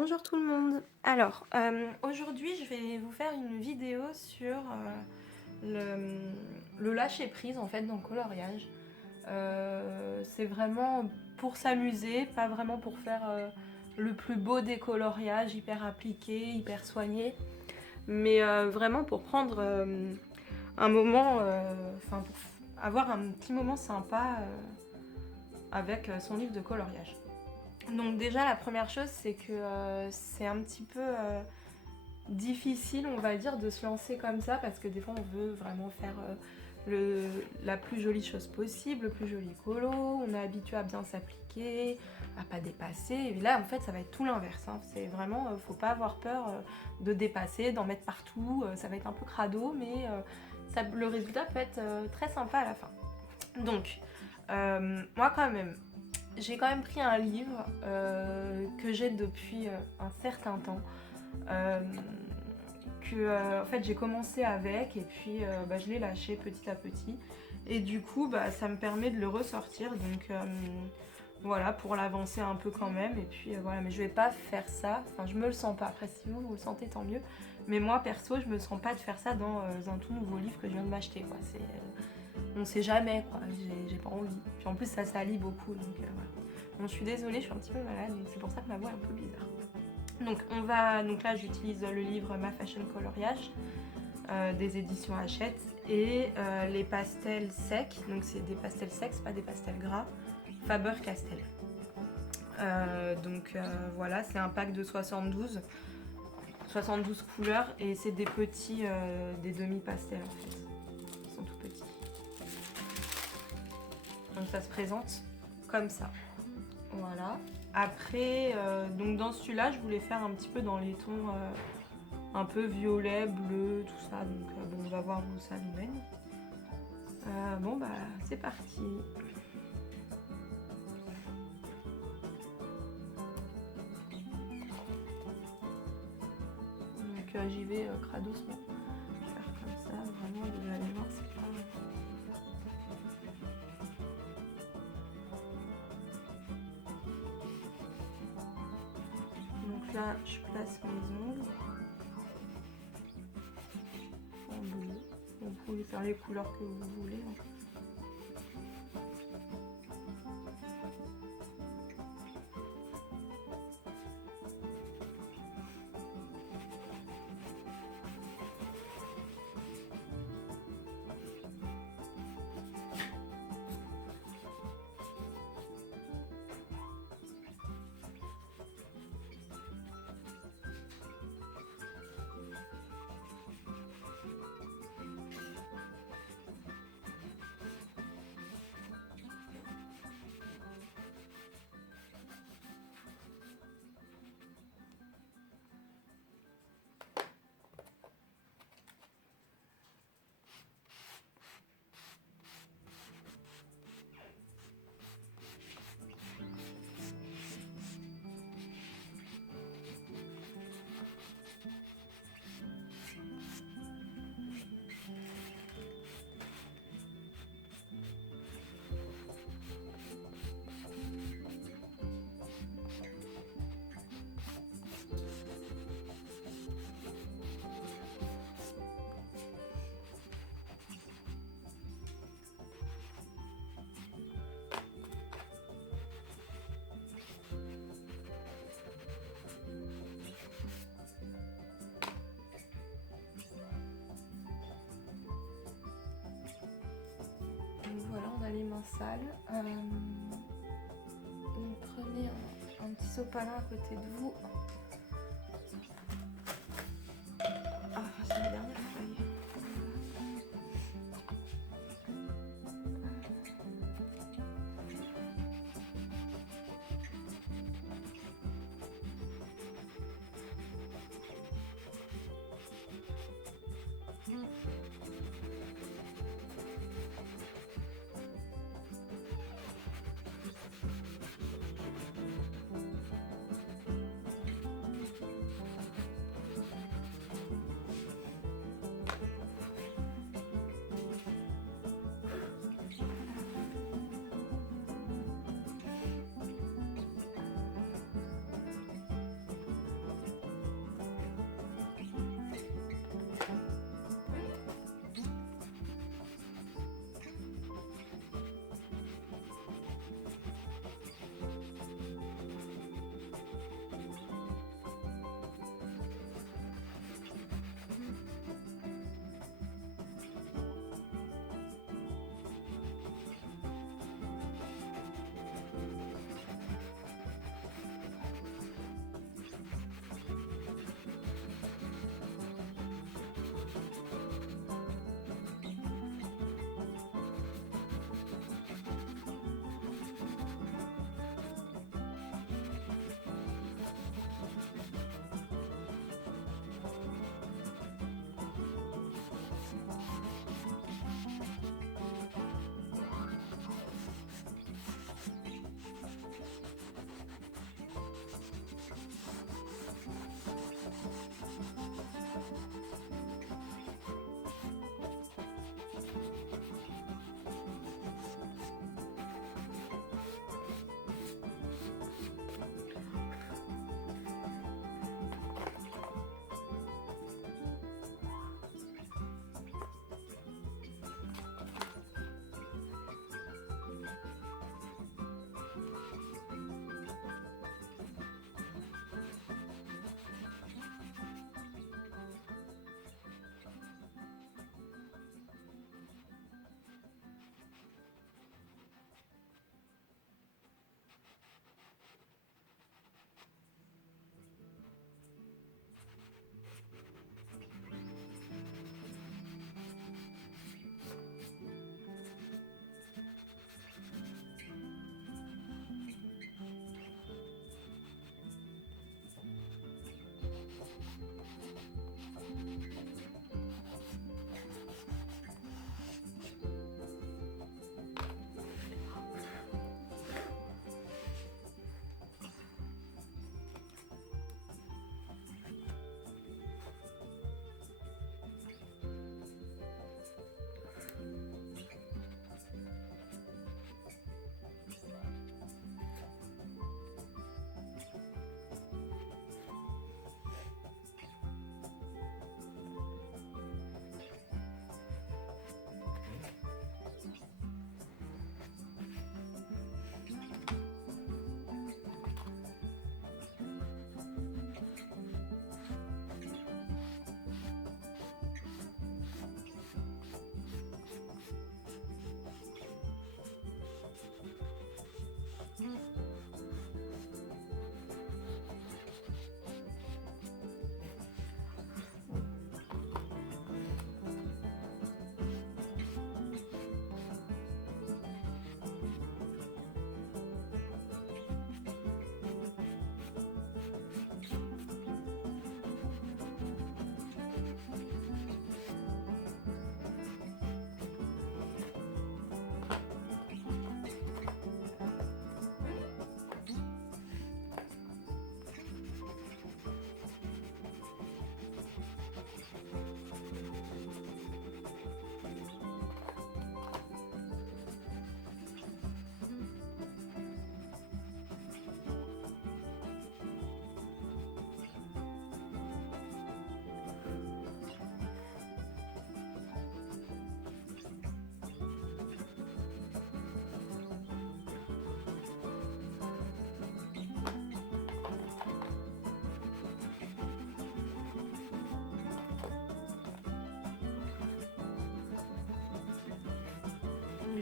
Bonjour tout le monde. Alors, aujourd'hui je vais vous faire une vidéo sur le lâcher prise en fait dans le coloriage. C'est vraiment pour s'amuser, pas vraiment pour faire le plus beau des coloriages, hyper appliqué, hyper soigné, mais vraiment pour prendre un moment, enfin pour avoir un petit moment sympa avec son livre de coloriage. Donc déjà la première chose c'est que c'est un petit peu difficile on va dire de se lancer comme ça parce que des fois on veut vraiment faire la plus jolie chose possible, le plus joli colo, on est habitué à bien s'appliquer, à pas dépasser, et là en fait ça va être tout l'inverse, hein. C'est vraiment, faut pas avoir peur de dépasser, d'en mettre partout, ça va être un peu crado mais le résultat peut être très sympa à la fin. Donc moi quand même j'ai quand même pris un livre que j'ai depuis un certain temps, euh, que en fait j'ai commencé avec et puis je l'ai lâché petit à petit. Et du coup, ça me permet de le ressortir. Donc voilà, pour l'avancer un peu quand même. Et puis voilà, mais je vais pas faire ça. Enfin, je me le sens pas. Après, si vous le sentez, tant mieux. Mais moi, perso, je me sens pas de faire ça dans un tout nouveau livre que je viens de m'acheter, quoi. On sait jamais, quoi. J'ai pas envie. Puis en plus, ça salit beaucoup. Donc voilà. Bon, je suis désolée, je suis un petit peu malade, donc c'est pour ça que ma voix est un peu bizarre. Donc là j'utilise le livre Ma Fashion Coloriage des éditions Hachette et les pastels secs, donc c'est des pastels secs, c'est pas des pastels gras, Faber-Castell. Voilà, c'est un pack de 72 couleurs et c'est des petits, des demi-pastels en fait, ils sont tout petits. Donc ça se présente comme ça. Voilà. Après, donc dans celui-là, je voulais faire un petit peu dans les tons un peu violet, bleu, tout ça. Donc on va voir où ça nous mène. C'est parti. Donc j'y vais cradoucement. Je vais faire comme ça, vraiment, vous allez voir, c'est pas... Donc là, je place mes ongles en bleu. Vous pouvez faire les couleurs que vous voulez. Donc voilà, on a les mains sales. Donc prenez un petit sopalin à côté de vous. Ah, c'est la dernière feuille.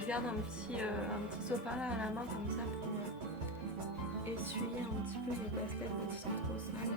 garde un petit sopalin à la main comme ça pour essuyer un petit peu mes pastels quand ils sont trop sales.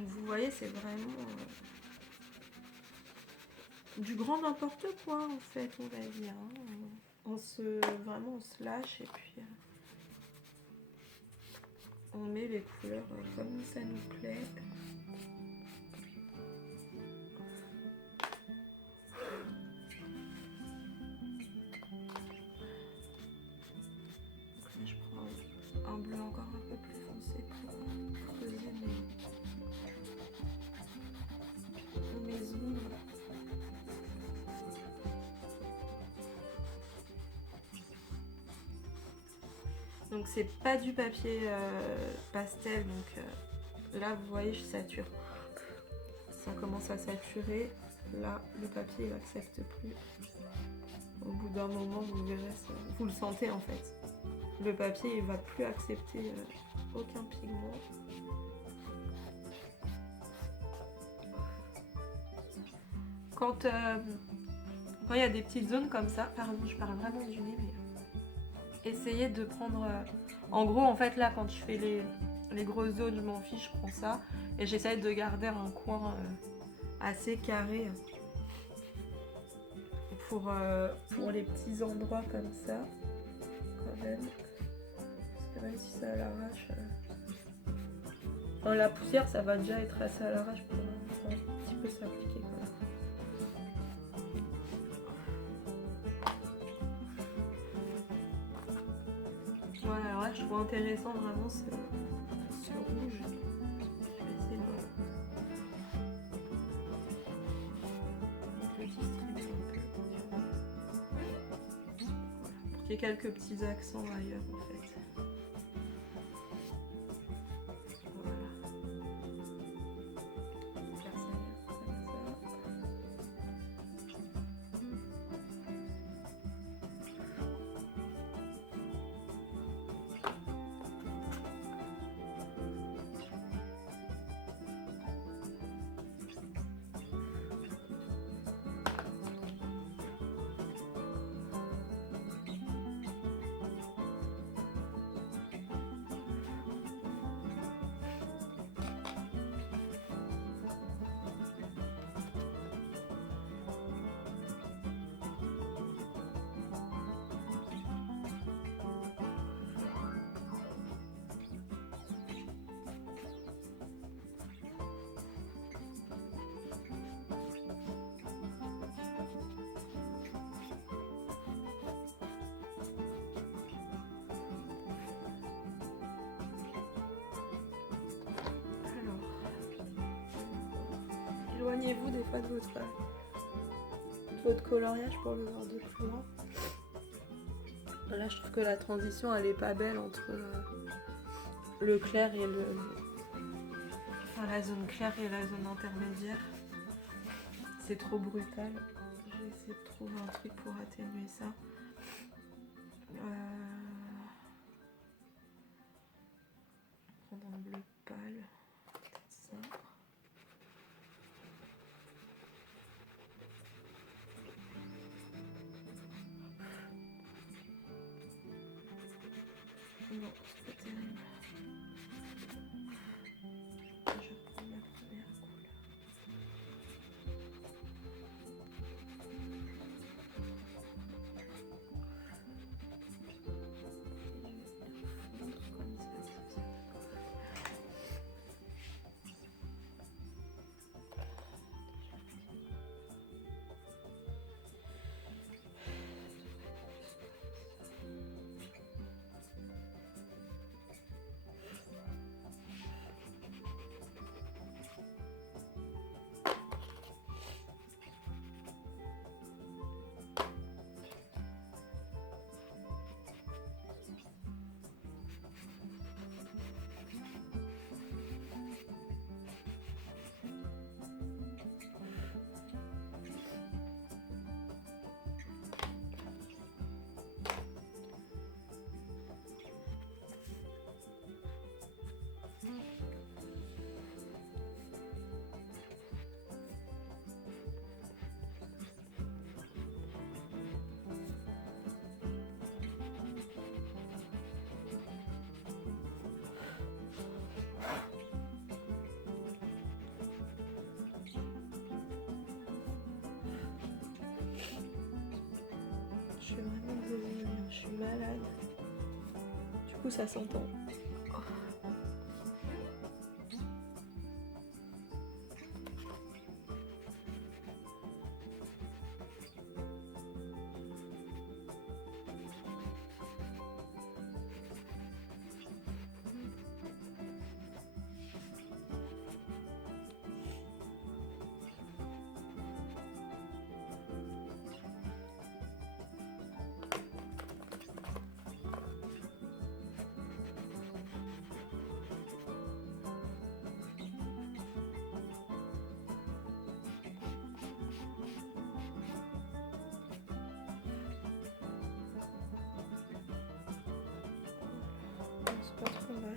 Vous voyez, c'est vraiment du grand n'importe quoi en fait, on va dire. Vraiment, on se lâche et puis on met les couleurs comme ça nous plaît. Donc là, je prends un bleu encore un peu plus foncé pour creuser mes ombres. Donc c'est pas du papier pastel, donc là vous voyez je sature. Ça commence à saturer. Là le papier il n'accepte plus. Au bout d'un moment vous verrez ça. Vous le sentez en fait. Le papier il va plus accepter aucun pigment. Quand il y a des petites zones comme ça, pardon je parle vraiment du nez mais essayez de prendre en gros en fait là quand je fais les grosses zones je m'en fiche, je prends ça et j'essaye de garder un coin assez carré pour les petits endroits comme ça quand même, parce que même si ça à l'arrache enfin, la poussière ça va déjà être assez à l'arrache pour un petit peu s'appliquer quoi. Voilà, alors là je trouve intéressant vraiment ce rouge. Je vais essayer de le distribuer un peu. Voilà, pour qu'il y ait quelques petits accents ailleurs en fait. Voilà. Faire ça comme ça. Éloignez-vous des fois de votre coloriage pour le voir de plus loin. Là, je trouve que la transition, elle est pas belle entre le clair et enfin, la zone claire et la zone intermédiaire. C'est trop brutal. Je vais essayer de trouver un truc pour atténuer ça. Prendre un bleu pâle. Peut-être ça. Non, c'est pas terrible. Je vais prendre la première couleur. Je vais fondre comme ça. coup ça s'entend. C'est pas trop mal.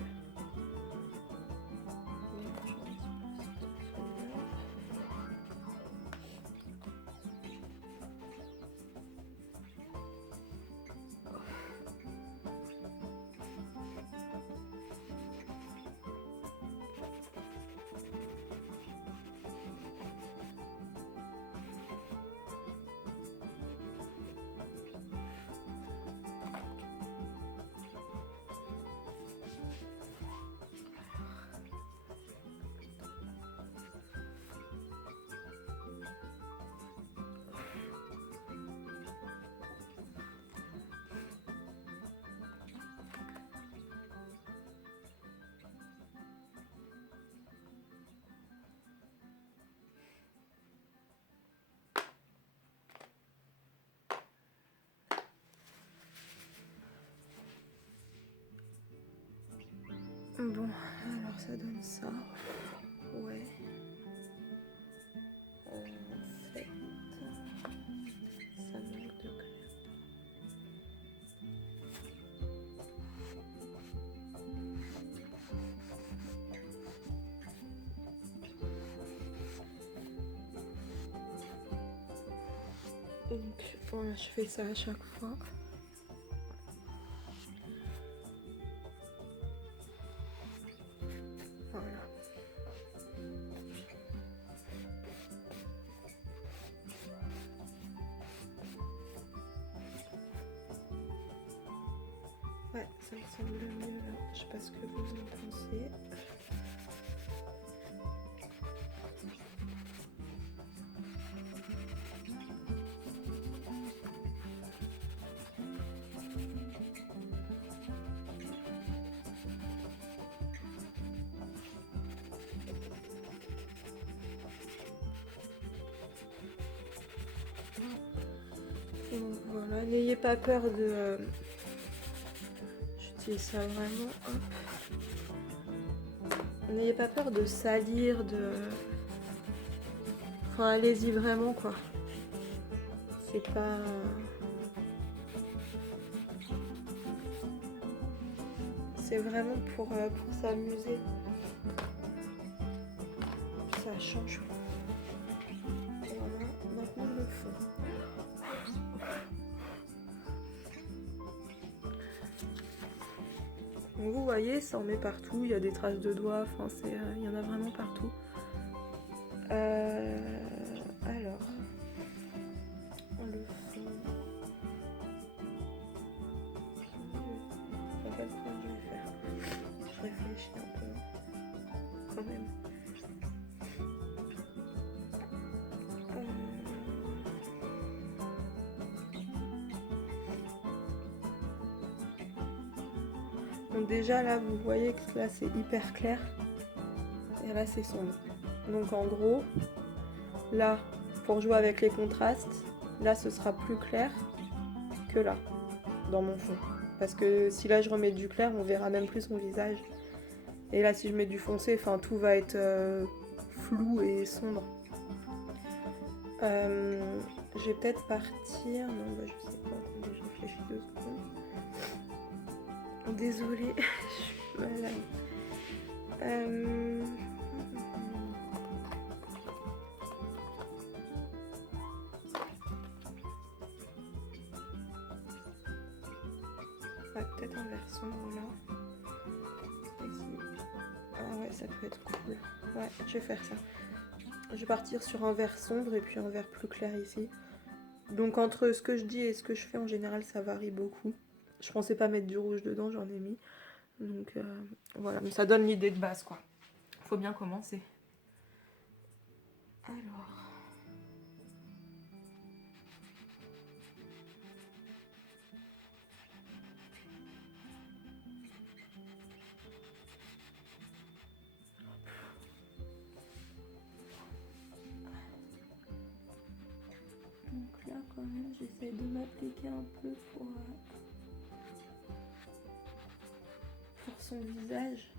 Bon, alors ça donne ça. Ouais. En fait, ça manque de clair. Donc, voilà, je fais ça à chaque fois. Voilà. Ouais, ça me semble mieux là. Je sais pas ce que vous en pensez. Donc voilà, n'ayez pas peur de... j'utilise ça vraiment. N'ayez pas peur de salir, de... Enfin, allez-y vraiment, quoi. C'est pas... C'est vraiment pour s'amuser. Ça change. Voilà, maintenant le fond. Donc vous voyez, ça en met partout, il y a des traces de doigts, enfin il y en a vraiment partout. Alors, le fond. Je sais pas comment je vais faire. Je réfléchis un peu quand même. Donc déjà là vous voyez que là c'est hyper clair et là c'est sombre. Donc en gros là pour jouer avec les contrastes, là ce sera plus clair que là dans mon fond. Parce que si là je remets du clair on verra même plus mon visage. Et là si je mets du foncé, enfin tout va être flou et sombre. Je vais peut-être partir. Non bah je sais pas, attendez, je réfléchis 2 secondes. Désolée, je suis malade. Ouais, peut-être un vert sombre là. Ici. Ah ouais, ça peut être cool. Ouais, je vais faire ça. Je vais partir sur un vert sombre et puis un vert plus clair ici. Donc entre ce que je dis et ce que je fais en général ça varie beaucoup. Je pensais pas mettre du rouge dedans, j'en ai mis. Donc voilà, mais ça donne l'idée de base quoi. Faut bien commencer. Alors. Donc là quand même j'essaie de m'appliquer un peu pour son visage.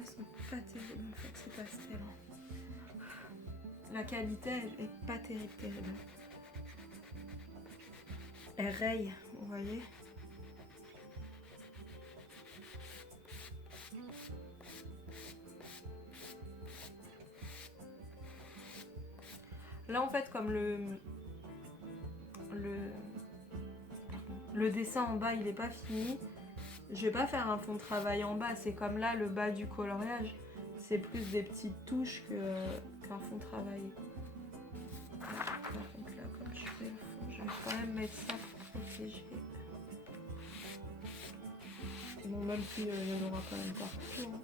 Elles sont pas terribles en fait ces pastels. La qualité elle est pas terrible. Elle raye, vous voyez. Là en fait comme le dessin en bas il est pas fini, je vais pas faire un fond de travail en bas, c'est comme là le bas du coloriage, c'est plus des petites touches qu'un fond de travail. Par contre là comme je fais le fond, je vais quand même mettre ça pour protéger. Bon même si il y en aura quand même partout. Hein.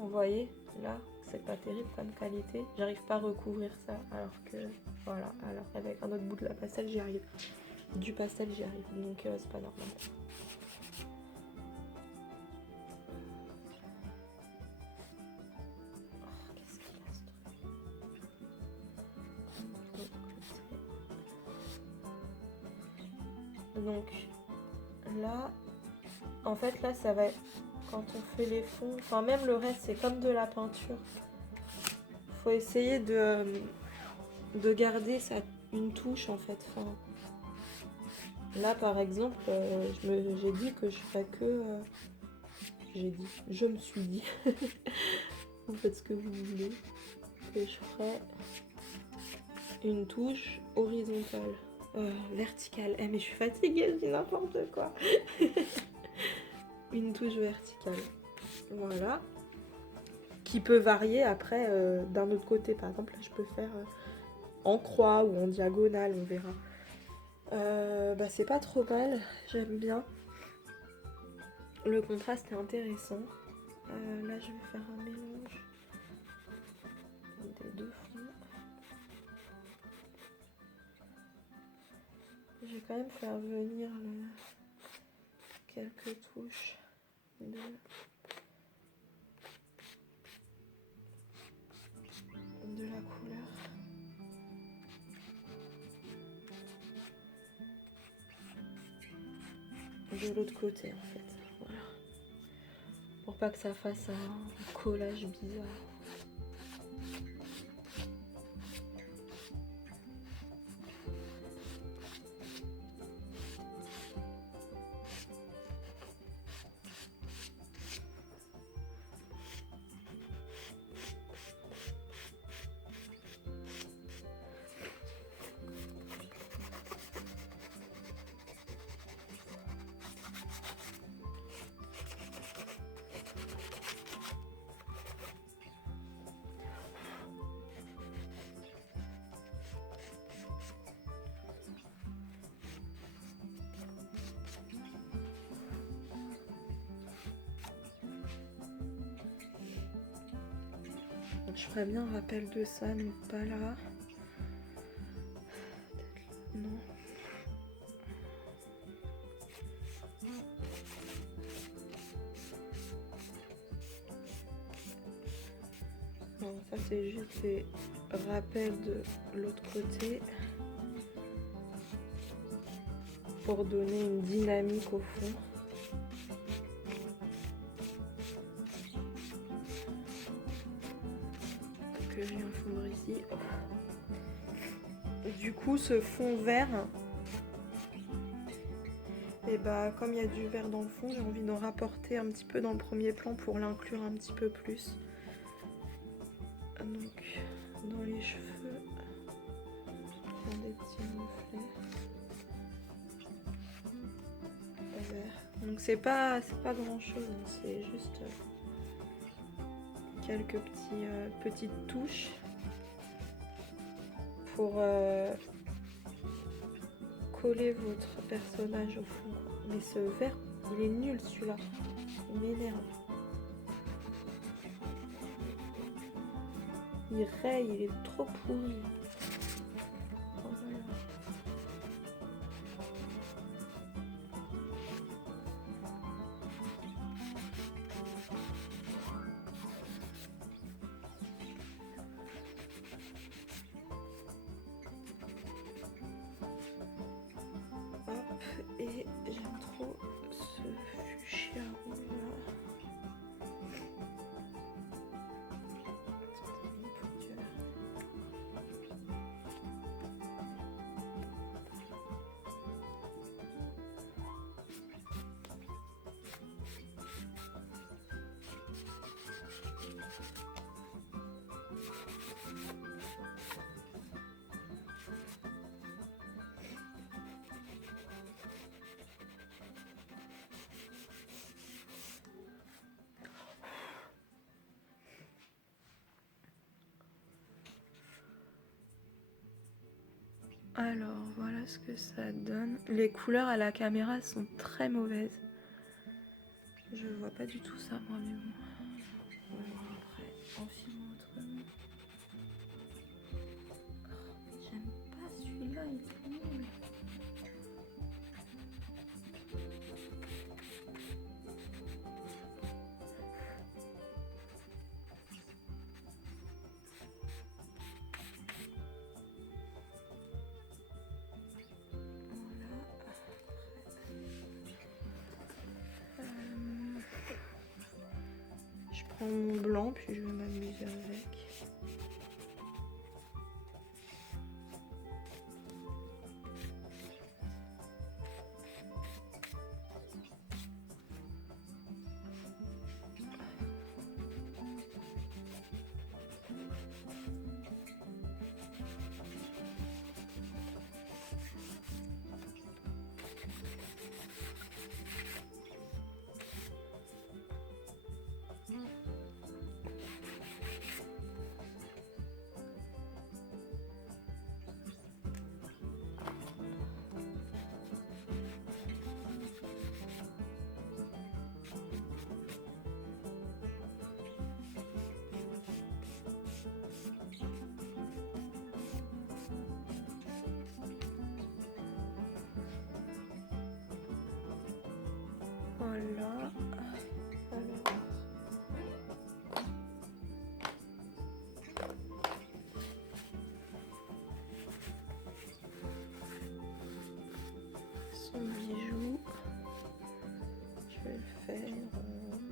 Vous voyez, là, c'est pas terrible comme qualité. J'arrive pas à recouvrir ça, alors que, voilà, alors avec un autre bout de la pastel, j'y arrive. Du pastel, j'y arrive, donc c'est pas normal. Oh, qu'est-ce qu'il a, ce truc. Donc, là, en fait, là, ça va être... Quand on fait les fonds, enfin même le reste c'est comme de la peinture. Faut essayer de garder une touche en fait. Enfin, là par exemple, j'ai dit que je ferais que... je me suis dit, vous faites ce que vous voulez, que je ferais une touche horizontale, verticale. Eh mais je suis fatiguée, je dis n'importe quoi. Une touche verticale, voilà, qui peut varier après d'un autre côté. Par exemple là je peux faire en croix ou en diagonale, on verra. Bah c'est pas trop mal, j'aime bien, le contraste est intéressant. Là je vais faire un mélange des deux fonds. Je vais quand même faire venir quelques touches de la couleur. De l'autre côté en fait, voilà. Pour pas que ça fasse un collage bizarre. Je ferais bien un rappel de ça, mais pas là. Non. Bon, ça c'est juste des rappels de l'autre côté pour donner une dynamique au fond. Que je viens fondre ici. coup, ce fond vert, et bah comme il y a du vert dans le fond, j'ai envie d'en rapporter un petit peu dans le premier plan pour l'inclure un petit peu plus. Donc dans les cheveux, dans des petits reflets vert. Donc c'est pas grand chose, hein, c'est juste quelques petites touches pour coller votre personnage au fond. Mais ce vert, il est nul celui-là, il m'énerve. Il raye, il est trop pourri. Oh, voilà. Hop, et j'aime trop ce fuchsia rouge là. Alors voilà ce que ça donne. Les couleurs à la caméra sont très mauvaises. Je vois pas du tout ça moi, mais bon. On va voir après en filmant autrement. Oh, j'aime pas celui-là, il est nul. Je prends mon blanc puis je vais m'amuser avec. Voilà. Alors. Son bijou. Je vais le faire en rose.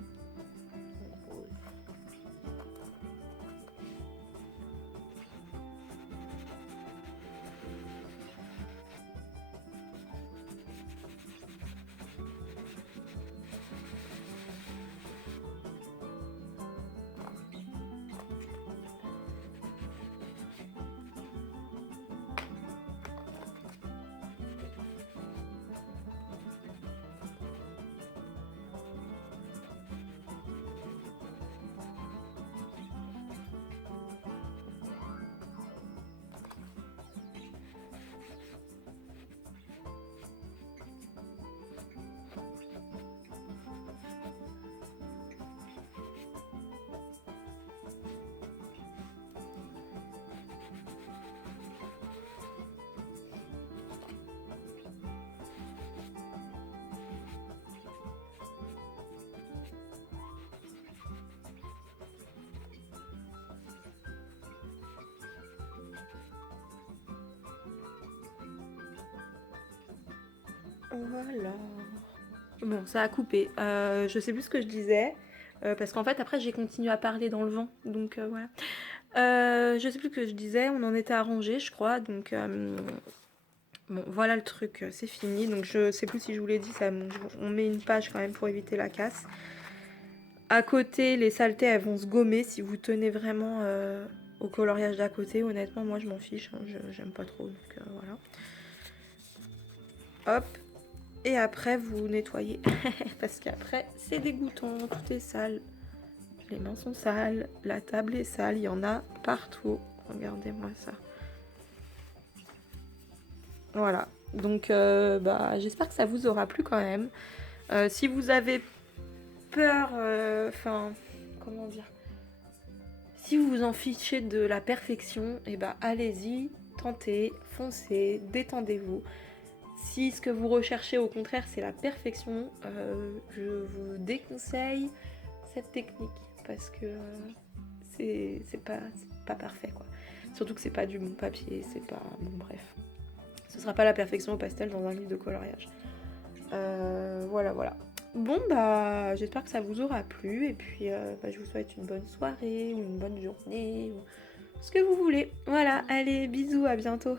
Voilà. Bon, ça a coupé. Je sais plus ce que je disais. Parce qu'en fait, après, j'ai continué à parler dans le vent. Donc, voilà. Je sais plus ce que je disais, on en était à ranger, je crois. Donc, bon, voilà le truc, c'est fini. Donc, je sais plus si je vous l'ai dit, on met une page quand même pour éviter la casse. À côté, les saletés, elles vont se gommer si vous tenez vraiment au coloriage d'à côté. Honnêtement, moi, je m'en fiche. Hein, j'aime pas trop. Donc, voilà. Hop. Et après, vous nettoyez. Parce qu'après, c'est dégoûtant. Tout est sale. Les mains sont sales. La table est sale. Il y en a partout. Regardez-moi ça. Voilà. Donc, j'espère que ça vous aura plu quand même. Si vous avez peur... Enfin, comment dire, si vous vous en fichez de la perfection, et allez-y, tentez, foncez, détendez-vous. Si ce que vous recherchez au contraire c'est la perfection, je vous déconseille cette technique parce que c'est pas parfait quoi. Surtout que c'est pas du bon papier, c'est pas... Bon bref. Ce sera pas la perfection au pastel dans un livre de coloriage. Voilà. Bon j'espère que ça vous aura plu et puis je vous souhaite une bonne soirée ou une bonne journée ou ce que vous voulez. Voilà, allez, bisous, à bientôt.